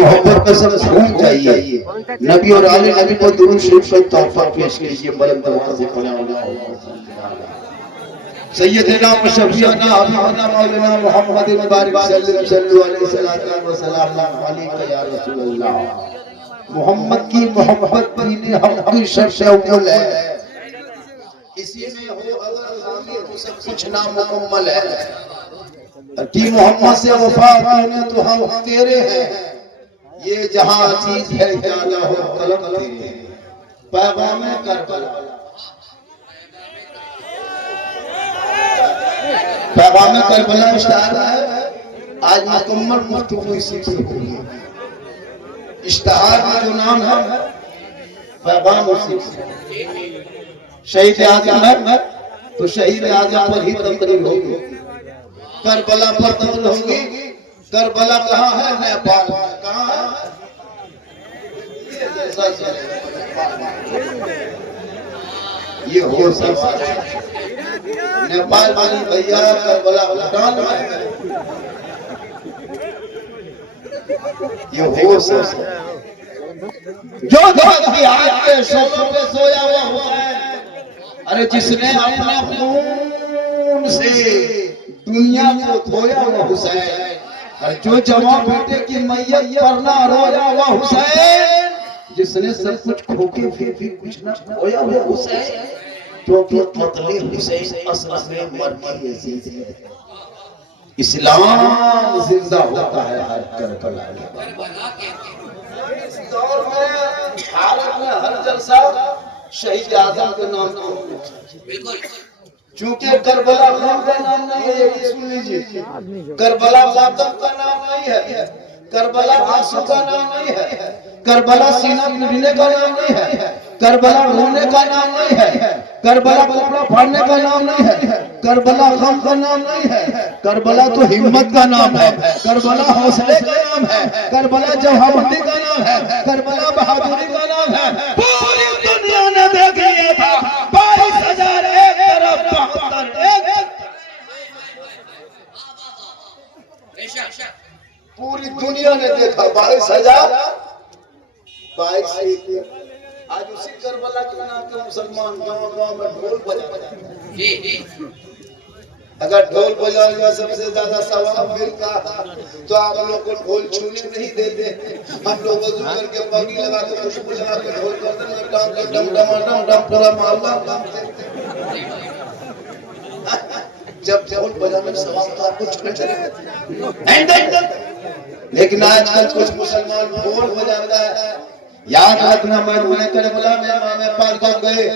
मोहब्बत का सब भूल जाइए। नबी और आले नबी को दुरूद शरीफ का तोहफा पेश कीजिए। बुलंद आवाज से खड़े होना सैयदना व शफीअना हबीबना मौलाना मुहम्मद बारिक सल्लल्लाहु अलैहि वसल्लम अलैका या रसूल अल्लाह। मोहम्मद की मोहब्बत दीन हक की शर्त अव्वल है। इसी में हो अगर हामिल तो सब कुछ नामुकम्मल है। कि मोहम्मद से वफा करने तो हम तेरे हैं। ये जहां चीज है ज्यादा हो कलम तेरे। पैगाम करबला पैगाम करबला इश्तिहार है। आज मुकम्मल गुफ्तगू इसी से होगी। इश्तिहार का जो नाम है पैगाम उसी से। शहीद आजम है तो शहीद आजम पर ही तकरीर होगी। करबला पर तकरीर होगी। करबला कहाँ है? नेपाल में। कहाँ है? ये हो सब नेपाल वाली भैया करबला भूटान में। ये हो सब जो की हाथ के शोलों पे सोया हुआ हुसैन। अरे जिसने अपने खून से दुनिया को धोया हुआ हुसैन। और जो जवान बेटे की मैयत पर ना रोया हुआ हुसैन। जिसने सब कुछ खोके फिर भी कुछ ना खोया हुआ हुसैन। तो मतलब हुसैन असल में मर गई है। इस्लाम जिंदा होता है हर करबला के। इस दौर में भारत में हर जलसा शहीद आजम के नाम पर। बिल्कुल चूंकि करबला खान का नाम नहीं है। ये सुन लीजिए। करबला मातम का नाम नहीं है। करबला आंसू का नाम नहीं है। करबला सीना पीटने का नाम नहीं है। करबला रोने का नाम नहीं है। करबला कपड़ा फाड़ने का नाम नहीं है। करबला गम का नाम नहीं है। करबला तो हिम्मत का नाम है। करबला हौसले का नाम है। करबला जवाबदेही का नाम है। करबला बहादुरी का नाम है। पूरी दुनिया ने देख लिया था। 22,000 एक तरफ 72 एक। पूरी दुनिया ने देखा 22,000 22 आज उसी करबला के नाम के मुसलमान गांव-गांव में ढोल बजाते। अगर ढोल बजाने सबसे ज्यादा सवाब मिलता तो आप लोग को ढोल छूने नहीं देते। हम लोग वजू करके पगड़ी लगा के खुशबू लगा के ढोल करते हैं। डाम के डम डम डम पूरा मोहल्ला डांसते। जब ढोल बजाने में सवाब तो आपको छूने चले। लेकिन आजकल कुछ मुसलमान ढोल बजाता है। याद रखना मरहूम करबला में इमाम पाक जब गए।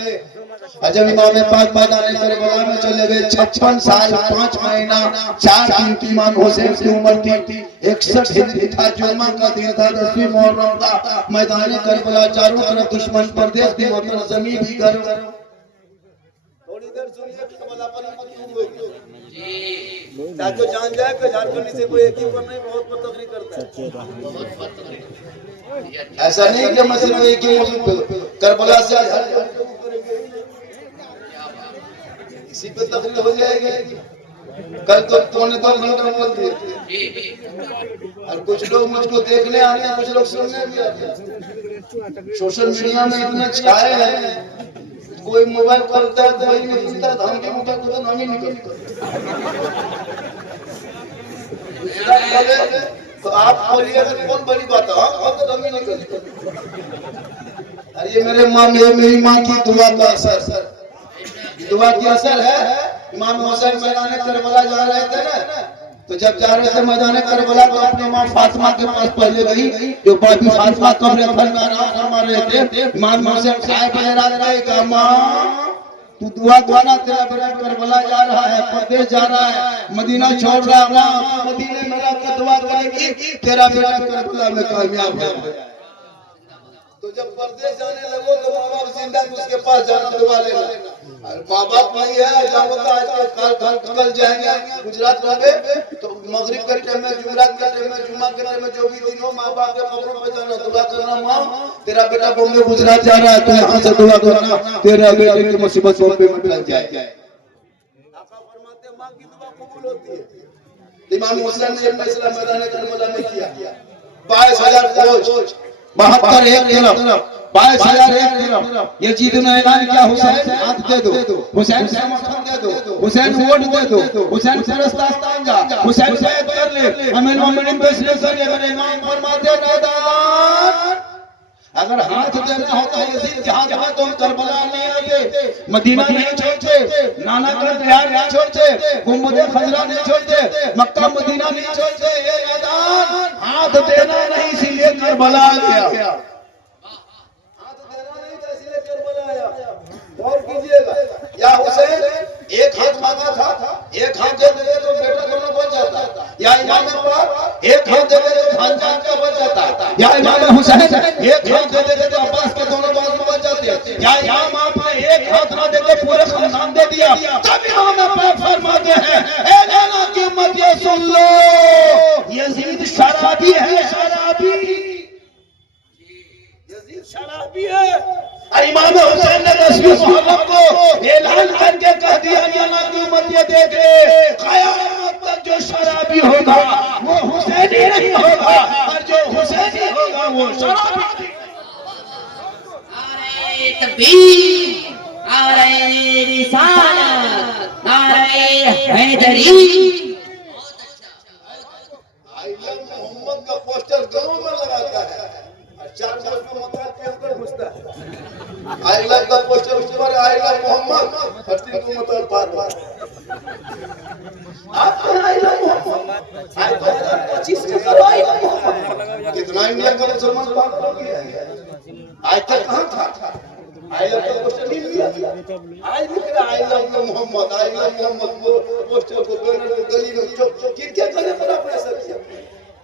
जब इमाम पाक मैदान करबला में चले गए 56 साल 5 महीना 4 दिन की इमाम हुसैन की उम्र थी। 61 हिजरी था। जुम्मा का दिन था। 10वीं मुहर्रम था। मैदान करबला चारों तरफ दुश्मन प्रदेश भी वतन जमीन भी गर्म। थोड़ी देर सुनिए करबला पर जी ताकि जान जाए कि झारखंड से कोई एक ही पर नहीं बहुत पर तकरीर करता है। ऐसा नहीं कि मैं सिर्फ एक ही करबला से इसी पे तकरीर हो जाएगी। कल तो 2.25 घंटा बोल दिए। और कुछ लोग मुझको देखने आते हैं। कुछ लोग सुनने भी आते हैं। सोशल मीडिया में इतना छाए हैं। कोई मोबाइल खोलता है तो वही नहीं खुलता। हम भी मोबाइल खोलते हम ही नहीं तो आप बोलिए कौन बड़ी बात है। हम ही नहीं करते। अरे मेरे माँ मेरी माँ की दुआ का असर दुआ की असर है। इमाम हुसैन मैदान करबला जा रहे थे ना। तो जब जा रहे थे मैदान करबला तो अपनी माँ फातिमा के पास पहले गई। जो बाबी फातिमा कब्र में आराम फरमा रहे थे। इमाम हुसैन चाय पिला रहे थे। माँ तू दुआ करना तेरा बेटा करबला जा रहा है। परदेश जा रहा है। मदीना छोड़ रहा है। माँ मदीने में रहकर दुआ करेगी तेरा बेटा करबला में कामयाब हो। तो जब परदेश जाने लगो तो माँ बाप जिंदा उसके पास जाना दुआ लेना। माँ बाप नहीं है जाओ तो आज कल जाएंगे गुजरात रहे तो मगरिब के टाइम में जुमरात के टाइम में जुम्मा के टाइम में जो भी दिन हो माँ बाप के कब्रों पे जाना दुआ करना। माँ तेरा बेटा बॉम्बे गुजरात जा रहा है तो यहाँ से दुआ करना तेरा बेटे की मुसीबत बॉम्बे में टल जाए। आका फरमाते माँ की दुआ कबूल होती है। इमाम हुसैन ने ये फैसला मैदान करबला में किया। 22,000 फौज, 72 एक तरफ, 22,000 एक तरफ। ये चीज ने ऐलान किया, हुसैन हाथ दे दो, हुसैन समर्थन दे दो, हुसैन वोट दे दो, हुसैन फलस्तीन जा, हुसैन बैत कर ले। अमीर मोमिनीन फैसले करे, अगर इमाम फरमाते नादान, अगर हाथ देना होता यजीद के हाथ में तो हम करबला नहीं आते, मदीना नहीं छोड़ते, नाना का प्यार नहीं छोड़ते, गुम्बद खजरा नहीं छोड़ते, मक्का मदीना नहीं छोड़ते। ये नादान हाथ देना नहीं इसीलिए करबला आ गया। गौर कीजिएगा, या हुसैन एक हाथ मांगा था, एक हाथ दे दे तो बेटा दोनों बच जाता, या इमाम पाक एक हाथ दे दे तो भांजा का बच जाता, या इमाम हुसैन एक हाथ दे दे तो अब्बास के दोनों बाजू बच जाते, या इमाम आप एक हाथ ना दे के पूरे खानदान दे दिया। तब इमाम पाक फरमाते हैं, ए नाना की उम्मत ये सुन लो, यजीद शराबी है, शराबी, यजीद शराबी है। इमाम हुसैन ने 10वीं मुहर्रम को ऐलान करके कह दिया, नाना की उम्मत ये देख ले, क़यामत तक जो शराबी होगा वो हुसैनी नहीं होगा, और जो हुसैनी होगा वो शराबी। नारे तकबीर, नारे रिसालत, नारे हैदरी। मोहम्मद का पोस्टर गांव में लगाता है, 4 वर्ष में मकान के अंदर घुसता है। आई लव का पोस्टर उसके बाद आई लव मोहम्मद, हर दिन को मतलब बार-बार आप आई लव मोहम्मद, आई 2025 के कब आई लव मोहम्मद, इतना इंडिया का मुसलमान पागल हो गया है। आज तक कहां था आई लव का पोस्टर नहीं लिया, आज लिख रहा I love Mohammad, I love Mohammad को पोस्टर को बैनर को गली में चौक क्या करने पर आपने ऐसा किया?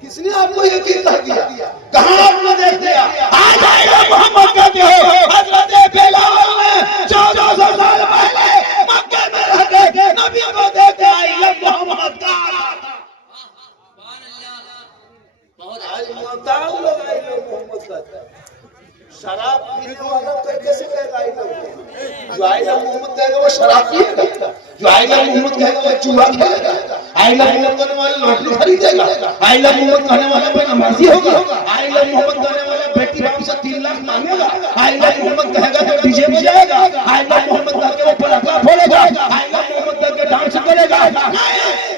किसने आपको ये कह दिया? कहां आपने देख दिया? आज आई लव मोहम्मद कहते हो, हजरत बिलाल ने 1400 साल पहले मक्के में रह के नबी को देख के आई लव मोहम्मद कहा। आज मुताल लोग आई लव मोहम्मद कहते हैं, शराब पीने वाला कैसे कहेगा आई लव? जो आई लव मोहम्मद कहेगा वो शराब पिएगा, जो आई लव मोहम्मद कहेगा वो जुआ खेलेगा, आई लव मोहम्मद कहने वाला लॉटरी खरीदेगा, आई लव मोहम्मद कहने वाला पे नमाजी होगा, आई लव मोहम्मद कहने वाला बेटी बाप से 3 लाख मांगेगा, आई लव मोहम्मद कहेगा तो डीजे बजाएगा, आई लव मोहम्मद कह के वो पटाखा फोड़ेगा, आई लव मोहम्मद कह के डांस करेगा।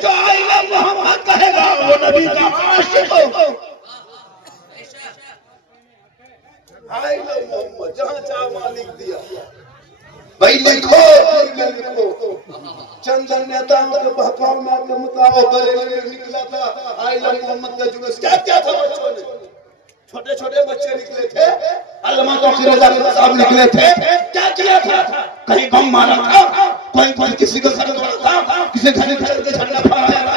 जो आई लव मोहम्मद कहेगा वो नबी का आशिक होगा। आई लव मोहम्मद जहां चाह वहां लिख दिया भाई, लिखो लिखो। चंदन नेताओं के बहकाव में के मुताबिक बरेली निकला था आई लव मोहम्मद का जुलूस। क्या क्या था बच्चों ने, छोटे छोटे बच्चे निकले थे, अल्लामा तौकीर रजा साहब निकले थे, क्या किया था? कहीं बम मारा था, कोई किसी को सर तोड़ा था, किसी घर चल के झंडा फहराया था,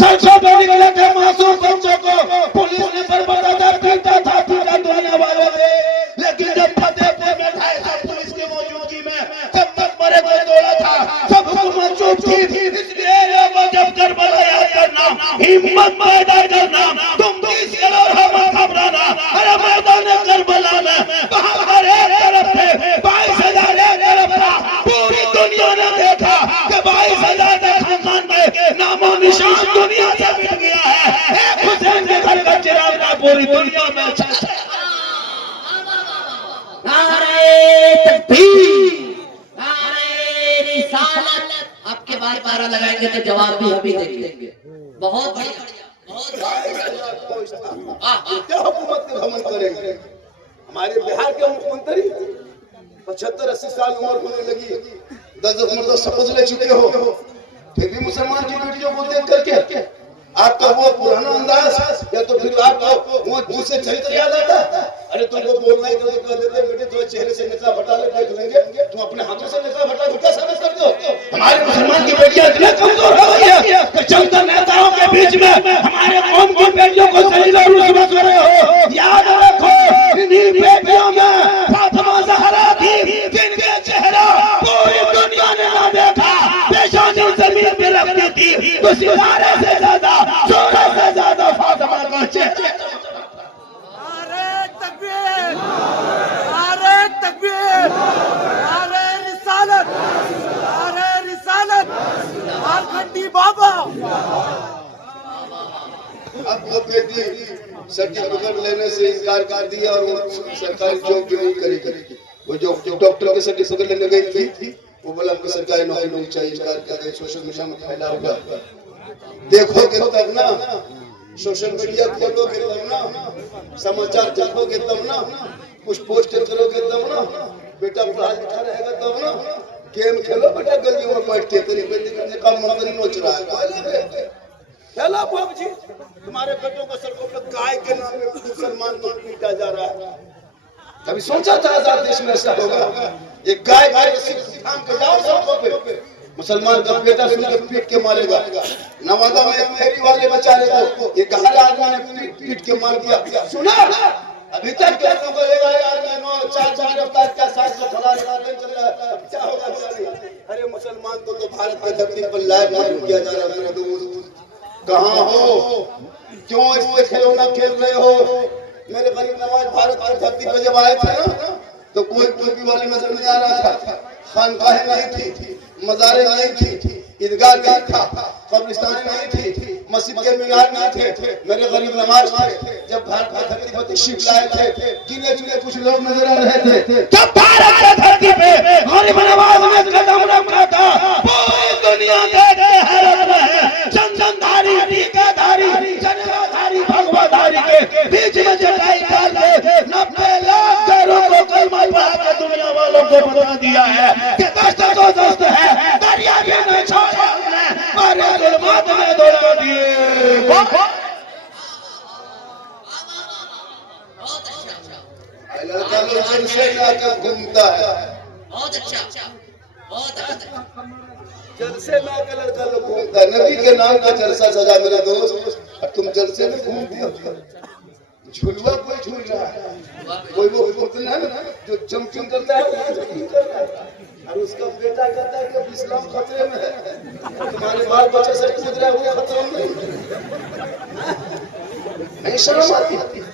सरसों पे निकले थे मासूम बच्चों को पुलिस ने बर्बादा पीटा था, पीटा दुनिया वालों ने। लेकिन जब फतेहपुर में ढाई साल पुलिस की मौजूदगी में जब तक मरे को तोड़ा था, सब हुकूमत चुप थी। इसलिए लोगों जब करबला याद करना, हिम्मत पैदा करना, तुम किस करो हम घबराना। अरे मैदान करबला में कहां हर एक तरफ थे 22,000 एक तरफ था, पूरी दुनिया ने देखा कि 22,000 का खानदान में नामो निशान दुनिया से मिट गया है। एक हुसैन के घर का चिराग ना पूरी दुनिया में नारे तकबीर, नारे रिसालत। आपके बार 12 लगाएंगे तो जवाब भी अभी देंगे। बहुत बढ़िया, बहुत क्या हुकूमत के भ्रमण करेंगे। हमारे बिहार के मुख्यमंत्री 75-80 साल उम्र होने लगी, 10 मरतबा शपथ ले चुके हो, फिर भी मुसलमान की बेटियों को देख करके आपका वो पुराना अंदाज या तो फिर आपको वो दूसरे चरित्र याद आता है। अरे तुमको बोलना ही तो कह देते बेटे तुम्हारे चेहरे से निकला फटा देख लेंगे, तुम अपने हाथों से निकला फटा क्या समझ करते हो? हमारे मुसलमान की बेटियां इतने कमजोर हो गई है कि चंद नेताओं के बीच में हमारे कौम की बेटियों को जलील और रुस्वा कर रहे हो। याद रखो, इन्हीं बेटियों में फातिमा ज़हरा थी जिनके चेहरा पूरी दुनिया ने ना देखा, पेशानी जमीन पे रखती थी तो सितारे से ज्यादा, सूरज से ज्यादा फातिमा का चेहरा। बाबा अब वो बेटी सर्टिफिकेट लेने से इनकार कर दिया और वो सरकारी जॉब भी नहीं करेगी। वो जो डॉक्टर के सर्टिफिकेट लेने गई थी वो बोला हमको सरकारी नौकरी नहीं चाहिए, इनकार कर गई। सोशल मीडिया में फैला हुआ देखोगे तब ना, सोशल मीडिया खोलोगे तब ना, समाचार देखोगे तब ना, कुछ पोस्ट करोगे तब ना, बेटा पढ़ा लिखा रहेगा तब ना। गेम खेलो बेटा गलियों में बैठ के, तेरी बेटी करने का मंदिर नोच रहा है खेला बाबूजी। तुम्हारे बेटों को सड़कों पर गाय के नाम में मुसलमान को पीटा जा रहा है। कभी सोचा था आजाद देश में ऐसा होगा? एक गाय गाय थाम के जाओ सड़कों पे, मुसलमान का बेटा सुन के पीट के मारेगा। नवादा में एक फेरी वाले बेचारे को एक गहरा आदमी ने पीट के मार दिया। सुना अभी तक के लोगों को ले गए यार, मैं 4 गिरफ्तार क्या 700 फरार चल रहा है, क्या होगा? अरे मुसलमान को तो भारत की धरती पर लाइव मालूम किया जा रहा है। मेरे दोस्त कहाँ हो? क्यों इससे खिलौना खेल रहे हो? मेरे गरीब नवाज भारत की धरती पर जब आए थे ना, तो कोई टोपी वाली नजर नहीं आ रहा था, खानकाहें नहीं थी, मज़ारे नहीं थी, ईदगाह नहीं था, कब्रिस्तान नहीं थी, मस्जिद के मीनार नहीं थे। मेरे गरीब नवाज थे जब भारत की धरती पर तशरीफ लाए थे, गिने चुने कुछ लोग नजर आ रहे थे। जब भारत की धरती पे गरीब नवाज ने कदम रखा था, पूरी दुनिया देखते हैरत में है। चंदनधारी, टीकाधारी, जनेऊधारी, भगवाधारी के बीच में चटाई डाल के 90 लाख घरों को कलमा पढ़ा के दुनिया वालों को बता दिया है कि दोस्त तो दोस्त है, दरिया भी नहीं छोड़ा हमने, और जुल्मात में दौड़ा दिए। लड़का लोग जलसे लाकर घूमता है, बहुत अच्छा, बहुत अच्छा। जलसे लाकर लड़का लोग घूमता है। नबी के नाम का जलसा सजा मेरा दोस्त, और तुम जलसे में घूमते हो। झुलवा कोई झूल रहा है, कोई वो पुतला है ना जो जंपिंग करता है, और उसका बेटा कहता है कि इस्लाम खतरे में है। तुम्हारे बाल बच्चे से कूद रहे हुए खतरे में नहीं, शर्म आती है।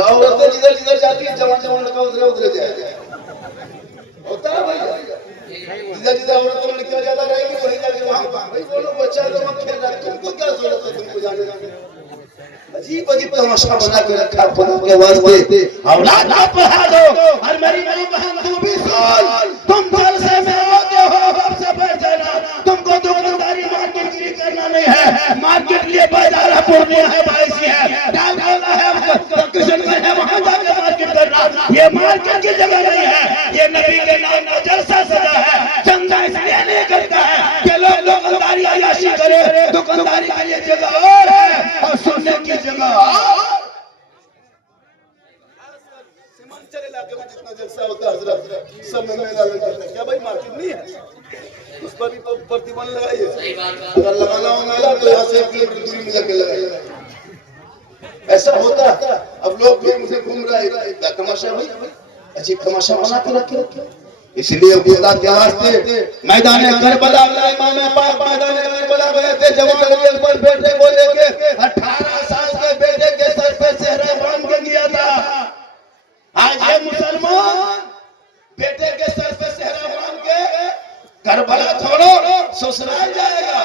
औरतें जिधर जिधर जाती है, जवान जवान लड़का उधर उधर जाएगा, होता है भाई। जिधर जिधर औरतों लड़कियां ज्यादा रहेंगी वही जाके वहां भाई बोलो बच्चा लोग खेल रहा है, तुमको क्या जरूरत है तुमको जाने की? अजीब अजीब तमाशा बना के रखा खुदा के वास्ते। औलाद ना पढ़ा दो, और मेरी बहन तू भी सुन, तुम जलसे में आते हो सबसे बढ़ जाना। तुमको दुकानदारी मार्केट करना नहीं है, मार्केट लिए बाजार है, पूर्णिया है, बाईसी है, डालना है, किशनगंज है, वहां जाके मार्केट करना। ये मार्केट की जगह नहीं है, ये नबी के नाम का जलसा सजा है। चंदा इसलिए नहीं करता है कि लोग दुकानदारी अयाशी करे, दुकानदारी के लिए जगह और है और सुनने की जगह सीमांचल इलाके में जितना जलसा होता है हजरत, सब में मेला लगता है। क्या भाई मार्केट नहीं है? उस पर भी प्रतिबंध लगाइए। अगर लगाना हो मेला तो यहाँ से 1 किलोमीटर दूरी में जाके लगाइए। ऐसा होता है। अब लोग मुझे घूम रहा है, तमाशा भाई अच्छी तमाशा बना के रखे। इसलिए खुदा के वास्ते मैदान करबला में इमाम पाक मैदान करबला गए थे, जवान के ऊपर बेटे को लेके 18 साल के बेटे के सर पे सेहरा बांध के गया था। आज ये मुसलमान बेटे के सर पे सेहरा बांध के करबला छोड़ो ससुराल जाएगा।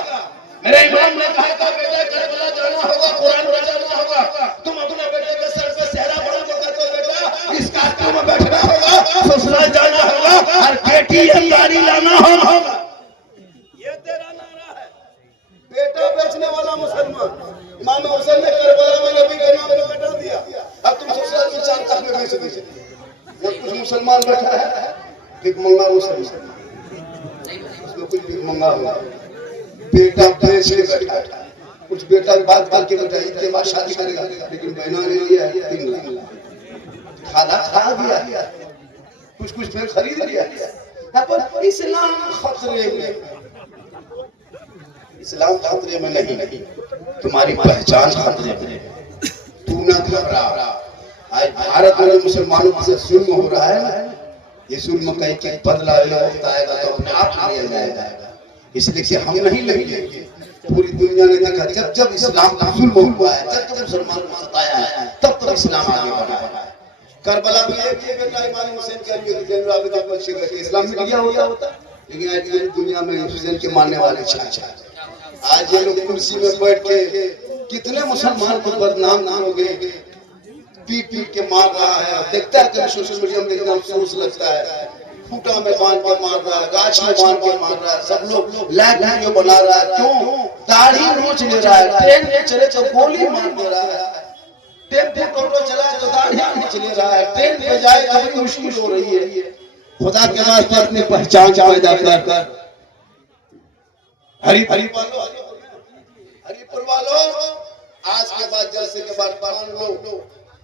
मेरे इमाम ने कहा था बेटा करबला जाना होगा, कुरान बजाना होगा, तुम अपने बेटे के सर पे सेहरा बांध के कहते हो बेटा इस कारखाने में बैठना होगा, ससुराल जाना होगा, और KTM गाड़ी लाना होगा। ये तेरा नारा है। बेटा बेचने वाला मुसलमान इमाम हुसैन ने करबला में नबी के नाम पे कटा दिया, अब तुम ससुराल की 4 तक में बेच दीजिए। जब कुछ मुसलमान बैठा है भीख मंगा मुसलमान, उसमें कुछ भीख मंगा हुआ बेटा बेच के बैठा है। कुछ बेटा बात करके बेटा ईद के बाद शादी करेगा, लेकिन बहना ले लिया 3 लाख खाना खा दिया, कुछ कुछ फिर खरीद लिया। पर इस्लाम खतरे में, इस्लाम खतरे में नहीं, तुम्हारी पहचान खतरे में। तू ना घबरा। आज भारत में मुसलमानों से जुल्म हो रहा है ना, ये जुल्म का एक बदला वक्त आएगा तो अपने आप लिया जाएगा। इसलिए कि हम नहीं लेंगे। पूरी दुनिया ने देखा जब जब इस्लाम का जुल्म हुआ है, जब जब मुसलमानों को सताया है, तब तब इस्लाम आगे बढ़ा है। करबला में एक बेटा इमाम हुसैन के लिए इस्लाम मिट गया होता, लेकिन आज पूरी दुनिया में हुसैन के मानने वाले छा। आज ये लोग कुर्सी में बैठ के कितने मुसलमान को बदनाम करोगे, पीट पीट के मार रहा है, देखता है कि सोशल मीडिया में एकदम अफसोस लगता है, फूटा में बांध के मार रहा है, गाछ में बांध के मार रहा है, सब लोग लाइव वीडियो बना रहा है, क्यों? दाढ़ी नोच ले रहा है, ट्रेन में चले तो गोली मार दे रहा है, टेम्पो टोटो चला तो दाढ़ी नोच ले रहा है, ट्रेन पे जाए तो बड़ी मुश्किल हो रही है। खुदा के वास्ते अपनी पहचान पैदा कर, हरिपुर वालों, आज के बाद जलसे के बाद मान लो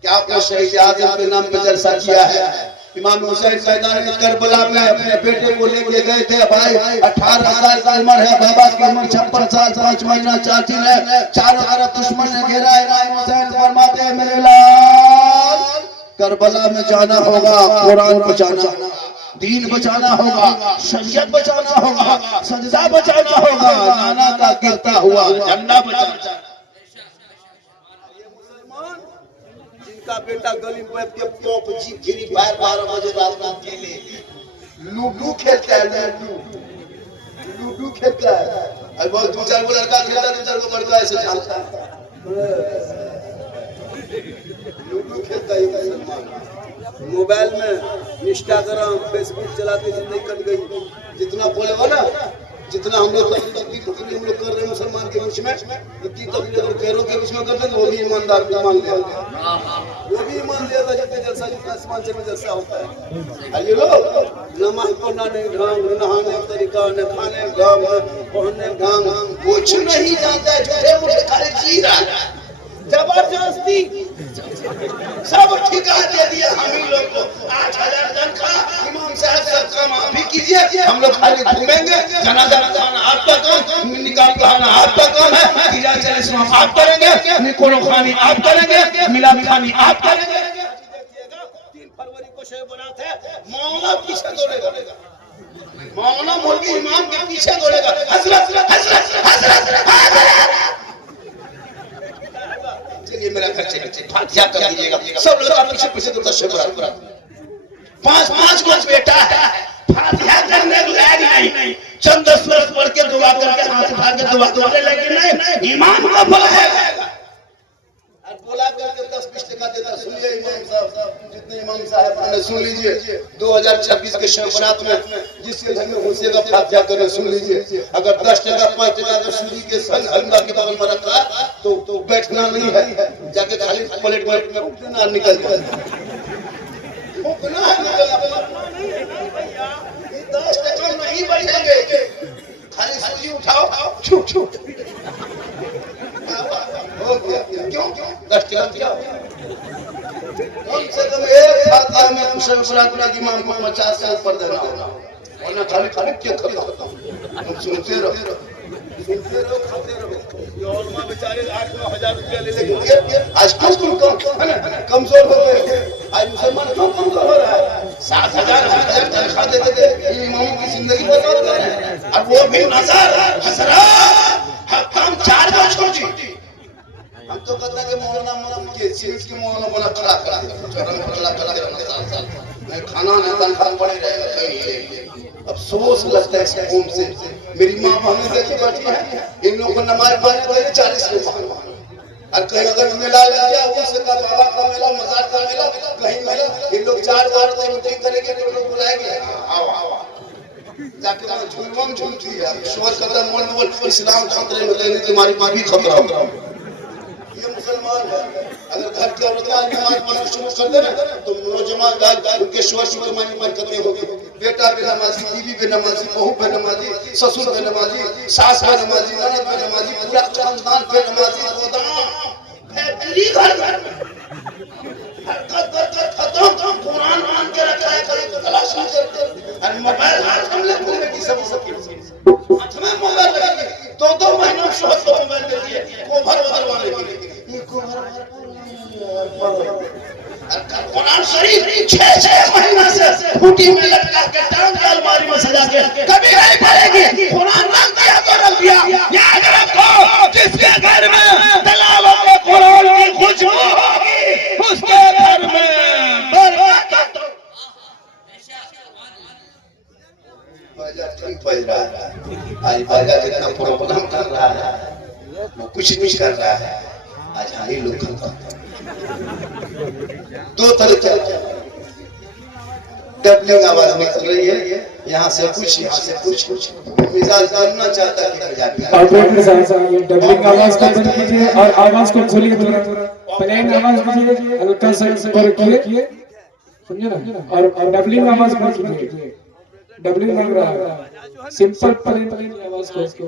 क्या आपने शहीद आजम के नाम पे जलसा किया है। इमाम हुसैन मैदान करबला में अपने बेटे को लेके गए थे भाई, 18 साल की उम्र है, बाबा की उम्र 56 साल 5 महीना 4 दिन है, चारों तरफ दुश्मन ने घेरा है। इमाम हुसैन फरमाते हैं मेरे लाल करबला में जाना होगा, कुरान बचाना, दीन बचाना होगा, शरीयत बचाना होगा, सजदा बचाना होगा, नाना का गिरता हुआ झंडा बचाना। जिनका बेटा गली में बैठ के पबजी फ्री फायर 12 बजे रात में खेले, लूडो खेलता है, लूडो खेलता है, और बहुत 2-4 गो लड़का खेलता है, 2-4 गो लड़का ऐसे चलता है, लूडो खेलता है मुसलमान। मोबाइल में इंस्टाग्राम फेसबुक चलाते जिंदगी कट गई। जितना बोले हो ना, जितना हम लोग तकलीफ हम लोग कर रहे हैं मुसलमान के बीच में, इतनी तकलीफ अगर गैरों के बीच में करते हैं तो वो भी ईमानदार मान लिया, वो भी ईमान लिया था जितने जलसा जितना आसमान से में जलसा होता है। ये लोग नमाज पढ़ना नहीं ढंग, नहाने का तरीका, न खाने ढंग, पहनने ढंग, कुछ नहीं जानता है, झूठे मूठे खाली जी रहा है, जबरदस्ती सब ठिका दे दिया हम ही लोग को। 8000 तनख्वाह, इमाम साहब सबका माफी कीजिए, हम लोग खाली घूमेंगे, जनाजा पढ़ाना आपका काम, निकाह पढ़ाना आपका काम है, कीजा चलिस आप करेंगे, निकोलो खानी आप करेंगे, मिलाद खानी आप करेंगे। 3 फरवरी को शेर बनाते हैं, मौलाना पीछे दौड़ेगा, मौलाना मौलवी इमाम के पीछे दौड़ेगा, हजरत हजरत हजरत हजरत। चलिए मेरा घर चलिए, फातिहा कर दीजिएगा, सब लोग पीछे पीछे दौड़ता शेर 5-5 गो बेटा है, फातिहा करने लायक नहीं, चंद 10 वर्ष पढ़ के दुआ करके हाथ उठा के दुआ करने लगे नहीं, इमाम का बुलाएगा और बुला करके 10-20 टका देता। सुनिए इमाम साहब, जितने इमाम साहब ने सुन लीजिए, 2026 के शब में जिसके घर में घुसेगा फातिहा करने सुन लीजिए, अगर 10 टका 5 टका अगर सूरी के संग हलवा के बगल में रखा तो बैठना नहीं है, जाके खाली प्लेट में उठना निकल जाए, उठना है निकल भैया, 10 टका नहीं बैठेंगे, खाली सूरी उठाओ छू छू हो गया। क्यों 10 टका क्या कम से कम एक फातिहा में मुसलमान की इमाम को 50 से ऊपर देना होगा, वरना खाली खाली क्या खाता हम सुनते रहो खाते रहो। ये और मां बेचारे 8-9 हजार रुपया ले लेके आज कमजोर हो गए, आज मुसलमान क्यों कमजोर हो रहा है? 7,000 8,000 तनख्वाह देते थे, इमामों की जिंदगी बर्बाद कर रहे हैं, और वो भी नजर हजरत हम 4 बार छोड़ी। हम तो कहता कि मौलाना मौलाना के सीरीज की मौलाना बना खड़ा कर दे, खड़ा रहना साल मैं खाना नहीं तनख्वाह पड़े रहेगा कहीं। अफसोस लगता है इस कौम से। मेरी माँ हमें देखी बैठी है, इन लोगों को नमाज पढ़ने को 40 रुपए, और कहीं अगर मेला लग गया उससे का बाबा का मेला, मजार का मेला, कहीं मेला, इन लोग 4 बार तो मीटिंग करेंगे तो लोग बुलाएंगे, आओ जाके मैं झूम झूमती है, विश्वास करता मन बोल इस्लाम खतरे में लेने तुम्हारी मां भी खतरा होगा। ये मुसलमान है, अगर घर की औरतें आज नमाज पढ़ना शुरू कर दे ना तो नौजवान गाल उनके शोर की कमाई बरकतें होगी। बेटा भी नमाजी, बीवी भी नमाजी, बहू भी नमाजी, ससुर भी नमाजी, सास भी नमाजी, ननद भी नमाजी, पूरा खानदान भी नमाजी, गोदाम फैक्ट्री घर में हरकत खत्म, कुरान मान के रखा है, कहीं तलाश नहीं करते, और मोबाइल हाथ में लेके घूमने की सब हाथ में मोबाइल लगेगी, 2-2 महीनों में शोध को मोबाइल देती है कोभर बदलवाने के लिए। कुरान शरीफ 6-6 महीना से खूंटी में लटका के टांग के अलमारी में सजा के कभी नहीं पढ़ेगी। कुरान रख दिया तो रख दिया, याद रखो जिसके घर में तिलावत कुरान की खुशबू होगी उसके घर में बरकत। बाजा ठीक बज रहा है, आज बाजा जितना प्रॉब्लम कर रहा है वो कुछ नहीं कर रहा है। आज हाँ ही लोग खाता दो तरह के डबलिंग आवाज निकल रही है, यहाँ से कुछ यहाँ से कुछ मिजाज करना चाहता है कि ऑपरेटर साहब ये डबलिंग आवाज को बंद कीजिए और आवाज को खोलिए थोड़ा, प्लेन आवाज कीजिए, हल्का सा ऊपर रखिए, सुनिए ना, और डबलिंग आवाज बंद कीजिए, डबलिंग लग रहा है, सिंपल प्लेन आवाज को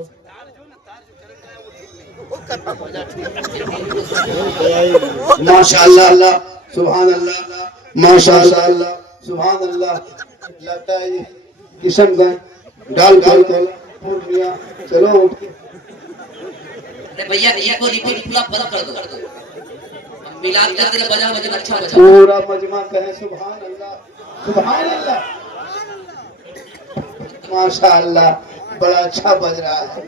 माशाअल्लाह सुभान अल्लाह माशाअल्लाह सुभान अल्लाह। लगता है ये किशनगंज डाल पूर्णिया चलो उठ के अरे भैया इनको पूरा बंद कर दो, मिलाप करते के बजा बजा अच्छा बजा, पूरा मजमा कहे सुभान अल्लाह सुभान अल्लाह माशाअल्लाह, बड़ा अच्छा बज रहा है।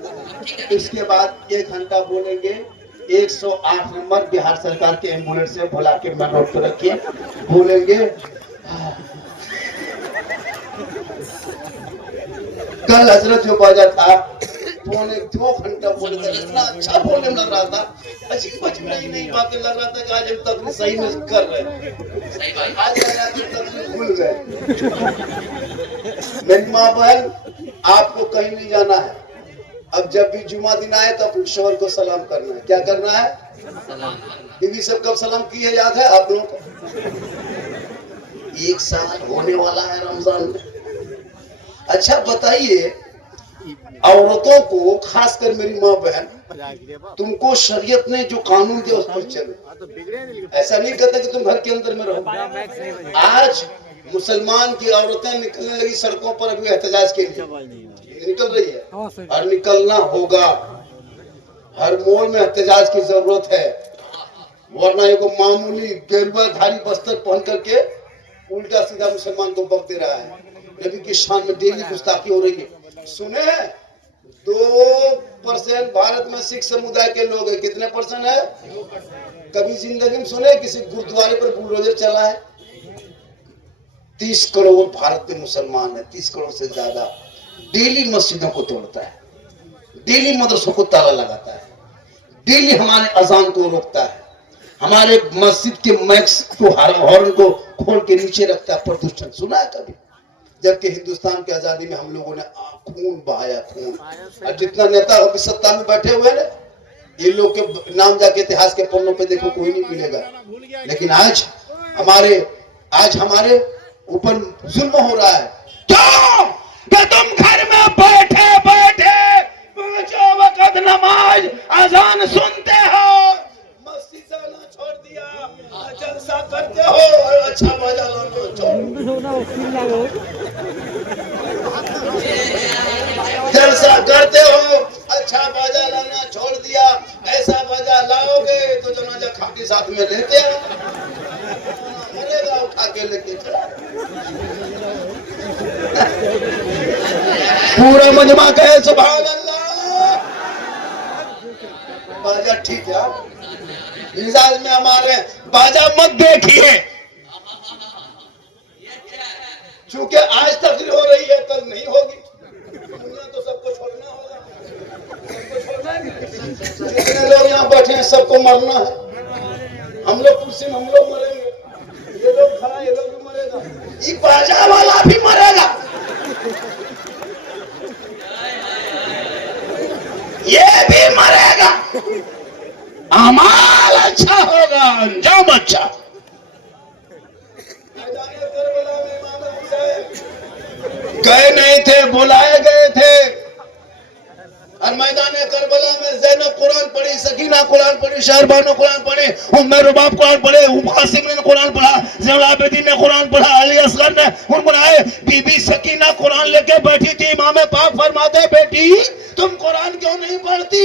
इसके बाद 1 घंटा बोलेंगे 108 नंबर बिहार सरकार के एम्बुलेंस से भोला के मैं नोट पर रखिए, बोलेंगे। कल हजरत जो बाजा था 2 घंटा बोले थे, इतना अच्छा बोलने लग रहा था, अजीब अजीब नहीं बातें लग रहा था कि आज हम तक सही में कर रहे हैं, सही बात। आज तक भूल गए। मेरी माँ बहन आपको कहीं नहीं जाना है, अब जब भी जुमा दिन आए तो अपने शोहर को सलाम करना है। क्या करना है? बीवी सब कब सलाम की है याद है आप लोगों को? 1 साल होने वाला है रमजान में। अच्छा बताइए औरतों को, खासकर मेरी माँ बहन, तुमको शरीयत ने जो कानून दिया उस पर चलो। ऐसा नहीं कहता कि तुम घर के अंदर में रहो। आज मुसलमान की औरतें निकलने लगी सड़कों पर अभी एहतजाज के लिए, निकल रही है और निकलना होगा। हर मोड़ में एहतजाज की जरूरत है, वरना एक मामूली गेरुआ धारी बस्तर पहन करके उल्टा सीधा मुसलमान को बक दे रहा है। नबी की शान में डेली गुस्ताखी हो रही है। सुने 2% भारत में सिख समुदाय के लोग हैं, कितने % है? कभी जिंदगी में सुने किसी गुरुद्वारे पर बुलडोजर चला है? 30 करोड़ भारत में मुसलमान है, 30 करोड़ से ज्यादा। डेली मस्जिदों को तोड़ता है, डेली मदरसों को ताला लगाता है, डेली हमारे अजान को रोकता है, हमारे मस्जिद के मैक्स को हॉर्न को खोल के नीचे रखता है। प्रदूषण सुना है कभी? जबकि हिंदुस्तान की आजादी में हम लोगों ने खून बहाया, खून। और जितना नेता अभी सत्ता में बैठे हुए ना, ये लोग के नाम जाके इतिहास के पन्नों पे देखो कोई नहीं मिलेगा। लेकिन आज हमारे ऊपर जुल्म हो रहा है। क्यों कि तुम घर में बैठे बैठे 5 वक्त नमाज अजान सुनते हो, मस्जिद जाना छोड़ दिया, जलसा करते हो और अच्छा मजा लाना जलसा करते हो, अच्छा बाजा लाना छोड़ दिया। ऐसा बाजा लाओगे तो जनाजा खाके साथ में लेते हो, मरेगा उठा के लेके चला। पूरा मजमा कहे सुभान अल्लाह। बाजा ठीक है, मिजाज में हमारे बाजा मत देखिए, क्योंकि आज तकरीर हो रही है, कल नहीं होगी। दुनिया तो सबको छोड़ना होगा, सबको छोड़ना है। जितने लोग यहाँ बैठे हैं सबको मरना है। हम लोग कुर्सी में हम लोग मरेंगे, ये लोग खड़ा, ये लोग भी मरेगा, ये बाजा वाला भी मरेगा, ये भी मरेगा। अमाल अच्छा होगा, अंजाम अच्छा। गए नहीं थे, बुलाए गए थे। और मैदान करबला में ज़ैनब कुरान पढ़ी, सकीना कुरान पढ़ी, शहरबानो कुरान पढ़े, उम्मे रुबाब कुरान पढ़े, कासिम ने कुरान पढ़ा, ज़ैनुल आबिदीन ने कुरान पढ़ा, अली असगर ने गुनगुनाए। बीबी सकीना कुरान लेके बैठी थी। इमाम पाक फरमाते, बेटी तुम कुरान क्यों नहीं पढ़ती?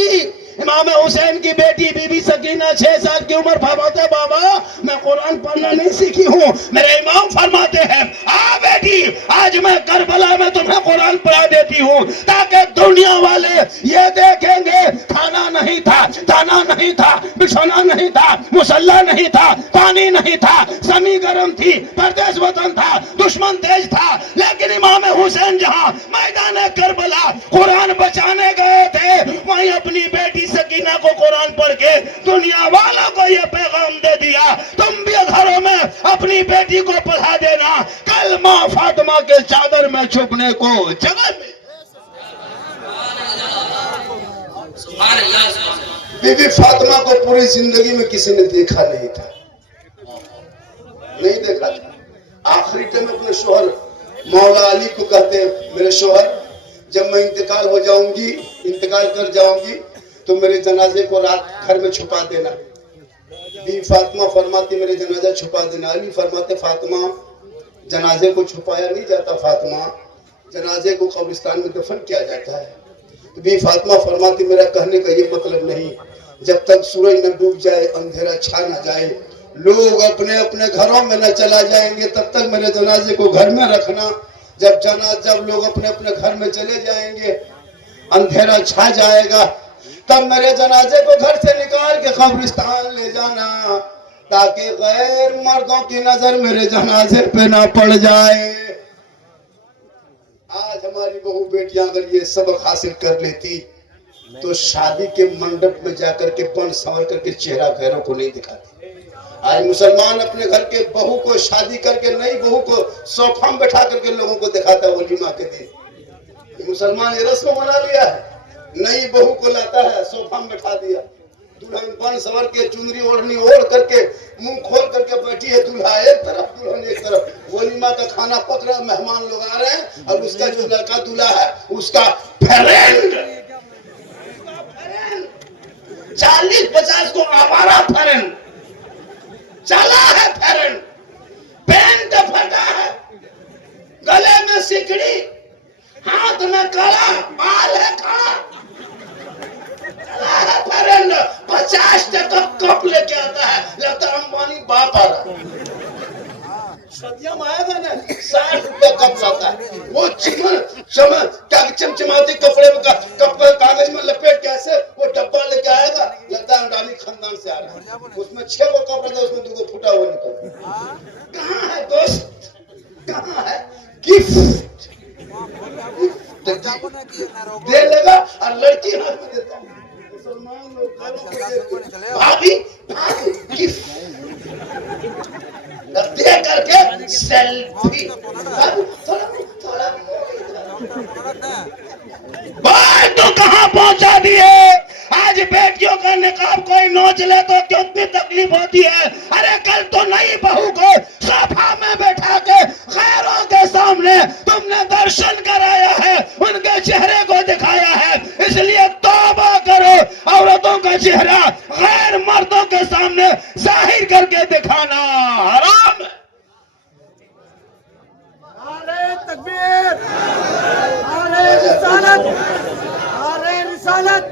इमाम हुसैन की बेटी बीबी सकीना 6 साल की उम्र फरमाते, बाबा मैं कुरान पढ़ना नहीं सीखी हूँ। मेरे इमाम फरमाते हैं, आ बेटी बेटी, आज मैं करबला में तुम्हें कुरान पढ़ा देती हूँ ताकि दुनिया वाले ये देखेंगे खाना नहीं था, दाना नहीं था, बिछौना नहीं था, मुसल्ला नहीं था, पानी नहीं था, जमी गर्म थी, परदेश वतन था, दुश्मन तेज था, लेकिन इमाम हुसैन जहाँ मैदान करबला कुरान बचाने गए थे, वहीं अपनी बेटी सकीना को कुरान पढ़ के दुनिया वालों को ये पैगाम दे दिया, तुम भी घरों में अपनी बेटी को पढ़ा देना, कल माँ फातिमा के चादर में छुपने को जगह में। सुभान अल्लाह, सुभान अल्लाह। बीबी फातिमा को पूरी जिंदगी में किसी ने देखा नहीं था, नहीं देखा था। आखिरी टाइम अपने शोहर मौला अली को कहते, मेरे शोहर जब मैं इंतकाल हो जाऊंगी, इंतकाल कर जाऊंगी, तो मेरे जनाजे को रात घर में छुपा देना। बीबी फातिमा फरमाती मेरे जनाजा छुपा देना। अली फरमाते फातिमा जनाजे को छुपाया नहीं जाता, फातिमा जनाजे को कब्रिस्तान में दफन किया जाता है। तो बीबी फातिमा फरमाती मेरा कहने का ये मतलब नहीं, जब तक सूरज न डूब जाए, अंधेरा छा न जाए, लोग अपने अपने घरों में न चला जाएंगे, तब तक मेरे जनाजे को घर में रखना। जब लोग अपने अपने घर में चले जाएंगे, अंधेरा छा जाएगा, तब मेरे जनाजे को घर से निकाल के कब्रिस्तान ले जाना, ताकि गैर मर्दों की नजर मेरे जनाजे पे ना पड़ जाए। आज हमारी बहू बेटियां अगर ये सबक हासिल कर लेती तो शादी के मंडप में जाकर के बन संवर करके चेहरा गैरों को नहीं दिखाती। आज मुसलमान अपने घर के बहू को शादी करके, नई बहू को सोफा में बैठा करके लोगों को दिखाता है वलीमा के दिन। मुसलमान ये रस्म बना लिया है, नई बहू को लाता है, सोफा में बैठा दिया, दुल्हन बन संवर के चुनरी ओढ़नी ओढ़ करके मुंह खोल करके बैठी है, दूल्हा एक तरफ दुल्हन एक तरफ, वलीमा का खाना पक रहा है, मेहमान लोग आ रहे हैं, और उसका जो लड़का दूल्हा है उसका फ्रेंड 40-50 को आवारा फ्रेंड चला है, फ्रेंड पैंट फटा है, गले में सिकड़ी, हाथ में कड़ा, बाल है कड़ा, 50 टका कप लेके आता है, लगता है अंबानी बाप आ रहा। सदिया में आएगा ना, 60 रुपया कप जाता है, वो चमचमाती कपड़े में कप कागज में लपेट के ऐसे वो डब्बा लेके आएगा, लगता है अंडानी खानदान से आ रहा है। उसमें 6 को कप रहता है, उसमें 2 को फूटा हुआ निकल। कहाँ है दोस्त, कहाँ है गिफ्ट? दे लेगा और लड़की हाथ में देता है। भाभी गिफ्ट दे करके सेल्फी, थोड़ा भाई तो कहाँ पहुंचा दिए। आज बेटियों का निकाब कोई नोच ले तो कितनी तकलीफ होती है। अरे कल तो नई बहू को सोफा में बैठा के खैरों के सामने तुमने दर्शन कराया है, उनके चेहरे को दिखाया है, इसलिए तौबा करो, औरतों का चेहरा गैर मर्दों के सामने जाहिर करके दिखाना हराम है। नारे तकबीर, नारे रिसालत, नारे रिसालत,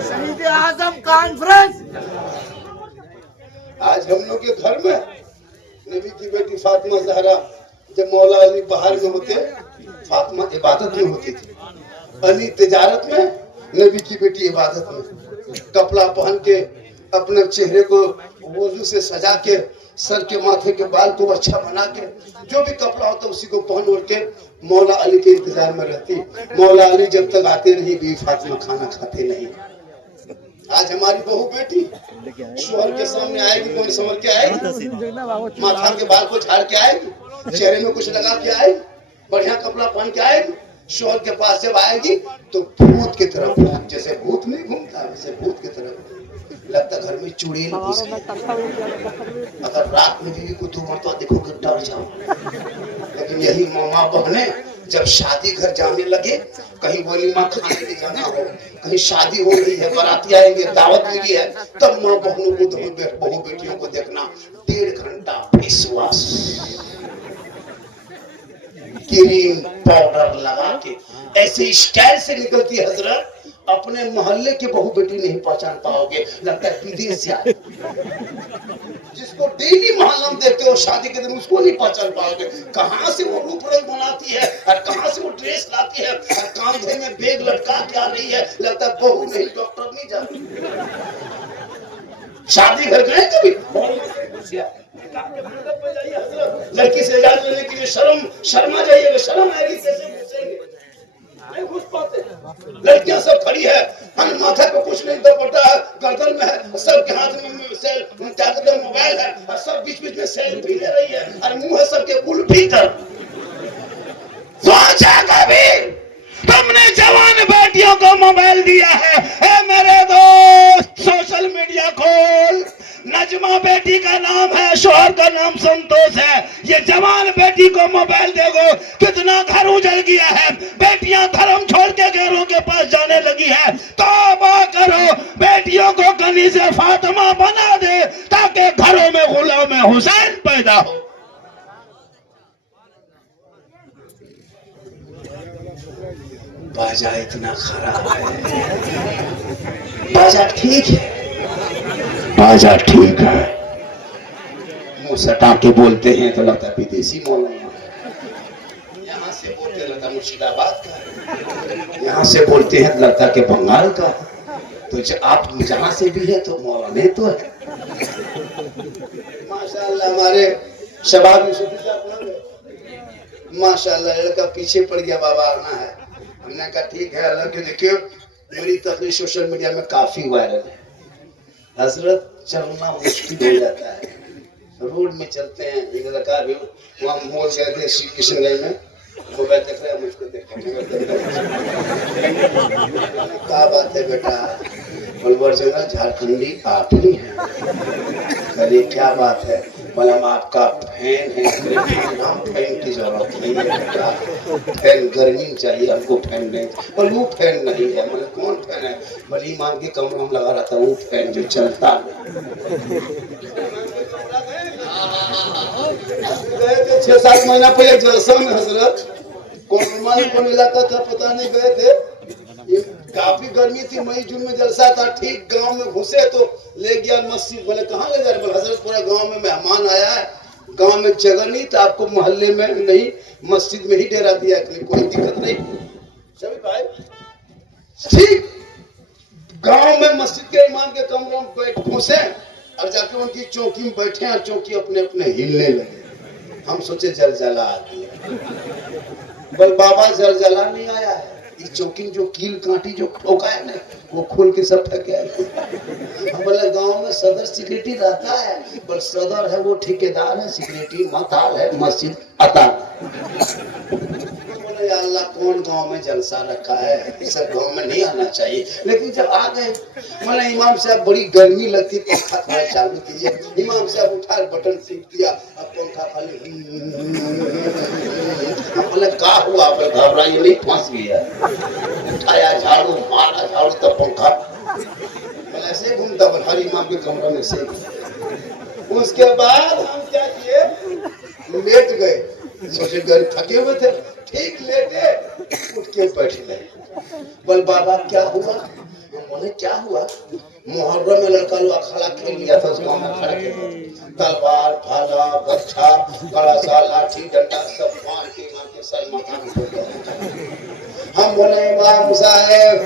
शहीद आजम कॉन्फ्रेंस। आज हम लोग के घर में नबी की बेटी फातिमा ज़हरा, जब मौला अली बाहर में होते, फातिमा इबादत में होती थी, अली तिजारत में, नबी की बेटी इबादत में। कपड़ा पहन के अपने चेहरे को वजू से सजा के, सर के माथे के बाल को अच्छा बना के, जो भी कपड़ा होता उसी को पहन ओढ़ के मौला अली के इंतजार में रहती। मौला अली जब तक आते नहीं, बीवी फातिमा खाना खाते नहीं। आज हमारी बहू बेटी शोहर के सामने आएगी, कौन संभल के आएगी, माथा के बाल को झाड़ के आएगी, चेहरे में कुछ लगा के आएगी, बढ़िया कपड़ा पहन के आएगी। शोहर के पास जब आएगी तो भूत की तरह, भूत जैसे भूत नहीं घूमता वैसे भूत की तरह लगता, घर में चुड़ैल घुस गई। अगर रात में बीवी को 2 मरतबा देखोगे डर जाओ। लेकिन यही मामा बहने जब शादी घर जाने लगे, कहीं वलीमा खाने के जाना हो, कहीं शादी हो रही है, बाराती आएंगे, दावत मिली है, तब माँ बहनों को, बहू बेटियों को देखना 1.5 घंटा फेस वॉश, क्रीम पाउडर लगा के ऐसे स्टाइल से निकलती है हजरत, अपने मोहल्ले के बहू बेटी नहीं पहचान पाओगे, लगता है विदेश से आए। जिसको डेली मोहल्ला में देखते हो शादी के दिन उसको नहीं पहचान पाओगे। कहाँ से वो रूप रंग बनाती है और कहाँ से वो ड्रेस लाती है और कांधे में बैग लटका के आ रही है, लगता है बहू नहीं डॉक्टर नहीं जा। शादी घर गए कभी? लड़की से इजाजत लेने के लिए शर्मा जाइएगा, शर्म आएगी कैसे घुसेंगे, नहीं घुस पाते। लड़कियां सब खड़ी है, माथा पे कुछ नहीं दुपट्टा है, गर्दन में है, सबके हाथ में क्या कहते हैं मोबाइल है और सब बीच बीच में सेल्फी ले रही है और मुंह है सबके उल्टी तरफ। सोचा कभी तुमने जवान बेटियों को मोबाइल दिया है? ए मेरे दोस्त सोशल मीडिया खोल, नजमा बेटी का नाम है, शोहर का नाम संतोष है, ये जवान बेटी को मोबाइल देखो कितना घर उजड़ गया है। बेटियां धर्म छोड़ के घरों के पास जाने लगी है। तौबा करो, बेटियों को कनीज़े फातिमा बना दे ताकि घरों में गुलाम हुसैन पैदा हो। बाजा इतना खराब है, बाजा ठीक है, बाजा ठीक है, मुंह सटा के बोलते हैं तो लगता है विदेशी मौलाना है। यहाँ से बोलते लगता है मुर्शिदाबाद का है, यहाँ से बोलते हैं तो लगता है कि बंगाल का। तो आप जहाँ से भी है तो मौलाना तो है। माशाल्लाह हमारे शबाब यूसुफ साहब, माशाल्लाह लड़का पीछे पड़ गया, बाबा आना है। हमने कहा ठीक है, अल्लाह के देखियो मेरी तकरीर सोशल मीडिया में काफी वायरल है। हजरत चलना मुश्किल हो जाता है, रोड में चलते हैं। एक लड़का भी वहाँ मोड़ गए थे श्री कृष्णगंज में, मोबाइल देख रहा है, मुझको क्या बात है बेटा, बलवर जंगल झारखंडी आप ही हैं? अरे क्या बात है, बोला हम आपका फैन है। हम फैन की जरूरत नहीं है बेटा, फैन गर्मी में चाहिए हमको, फैन नहीं। बोले वो फैन नहीं है। बोले कौन फैन है? बोले इमाम के कमरा में लगा रहा था वो फैन जो चलता है। गए थे 6-7 महीना पहले जलसा में हजरत, कौन इलाका था पता नहीं, गए थे, काफी गर्मी थी, मई जून में जलसा था। ठीक गांव में घुसे तो ले गया मस्जिद। बोले कहाँ ले जा रहे? बोले हजरत पूरा गांव में मेहमान आया है, गांव में जगह नहीं तो आपको मोहल्ले में नहीं मस्जिद में ही डेरा दिया, कोई दिक्कत नहीं। सभी भाई ठीक गांव में मस्जिद के इमाम के कमरों में बैठ घुसे और जाके उनकी चौकी में बैठे और चौकी अपने अपने हिलने लगे। हम सोचे जलजला आ गया। बोल बाबा जलजला नहीं आया है, चौकी जो कील कांटी जो ठोका है ना वो खोल के सब फेंके। हम बोले गांव में सदर सिक्योरिटी रहता है? बोले सदर है वो ठेकेदार है, सिक्योरिटी मताल है, मस्जिद अताल। बोले या अल्लाह कौन गांव में जलसा रखा है, सब गांव में नहीं आना चाहिए। लेकिन जब आ गए बोले इमाम साहब बड़ी गर्मी लगती, पंखा थोड़ा चालू कीजिए। इमाम साहब उठा बटन टिप दिया, अब पंखा खाली। बोले क्या हुआ? बोले घबराइए नहीं, फंस गया। उठाया झाड़ू, मारा झाड़ू तब पंखा ऐसे घूमता हर इमाम के कमरा में से। उसके बाद हम क्या किए, लेट गए, सोचे घर थके हुए थे, ठीक लेटे उठ के बैठ गए। बोल बाबा क्या हुआ? हम बोले क्या हुआ? मुहर्रम में लड़का लोग अखाड़ा खेल लिया था, उस गाँव में अखाड़ा खेल, तलवार भाला गच्छा कड़ासा लाठी डंडा सब मार के सर माथा में ठोक दिया। हम बोले इमाम साहब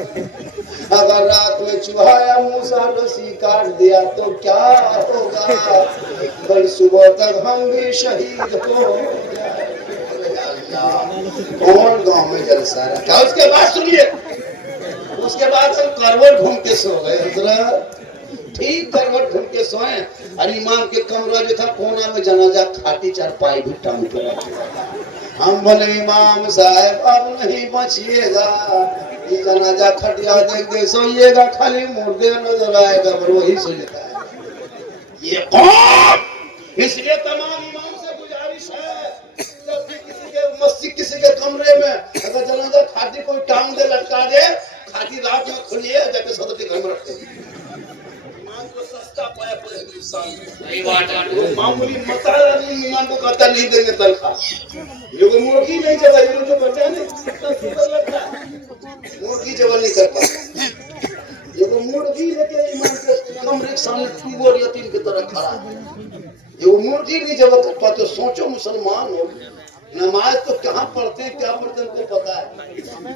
अगर रात में चूहा या मूसा रस्सी काट दिया तो क्या होगा? कल सुबह तक हम भी शहीद हो जाए। कौन गाँव में जलसा रखा? उसके बाद सुनिए, उसके बाद हम करवट घूम के सो गए हजरत, ठीक करवट घूम के सोए। और इमाम के कमरा जो था कोना में जनाजा खाटी चारपाई भी टांग के रखा। हम बोले इमाम साहब अब नहीं बचिएगा, ये जनाजा खटिया देख दे सोइएगा, खाली मुर्दे नजर आएगा, पर वही सोचता है ये कौन। इसलिए तमाम इमाम से गुजारिश है, जब भी किसी के मस्जिद किसी के कमरे में अगर जनाजा खाटी कोई टांग दे लटका दे, खाटी रात में खुलिए जाके सदर के घर में रखते हैं। इमाम को सस्ता पाया पूरे हिंदुस्तान में, मामूली मसाला नहीं, इमाम को कहता नहीं देंगे तनख्वाह। ये वो मुर्गी नहीं चला, ये जो बचा नहीं कितना सुंदर लगता है, मुर्गी जबल नहीं कर पाता। ये वो मुर्गी लेके इमाम के कमरे के सामने 2 और 3 की तरह खड़ा है। ये उम्र की नहीं जब कर पाते। सोचो मुसलमान हो, नमाज तो कहाँ पढ़ते हैं, क्या पढ़ते हैं उनको पता है।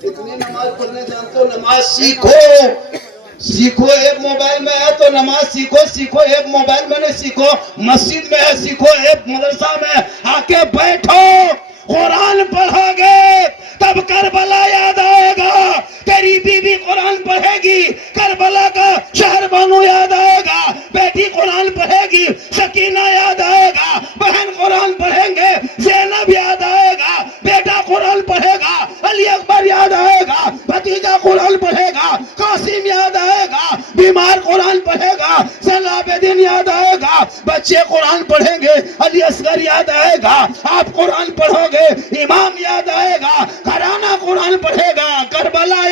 इतनी नमाज पढ़ने जानते हो, नमाज सीखो। सीखो, एक मोबाइल में है तो नमाज सीखो, सीखो एक मोबाइल में नहीं सीखो, मस्जिद में है सीखो, एक मदरसा में आके बैठो, कुरान पढ़ोगे तब करबला याद आएगा। तेरी बीवी कुरान पढ़ेगी, करबला का शहर बानू याद आएगा। बेटी कुरान पढ़ेगी, सकीना याद आएगा। बहन कुरान पढ़ेंगे, ज़ैनब याद आएगा। बेटा कुरान पढ़ेगा, अली अकबर याद आएगा। भतीजा कुरान पढ़ेगा, कासिम याद आएगा। बीमार कुरान पढ़ेगा, सलाबेदीन याद आएगा। बच्चे कुरान पढ़ेंगे, अली असगर याद आएगा। आप कुरान पढ़ोगे, इमाम याद आएगा। घराना कुरान पढ़ेगा, करबला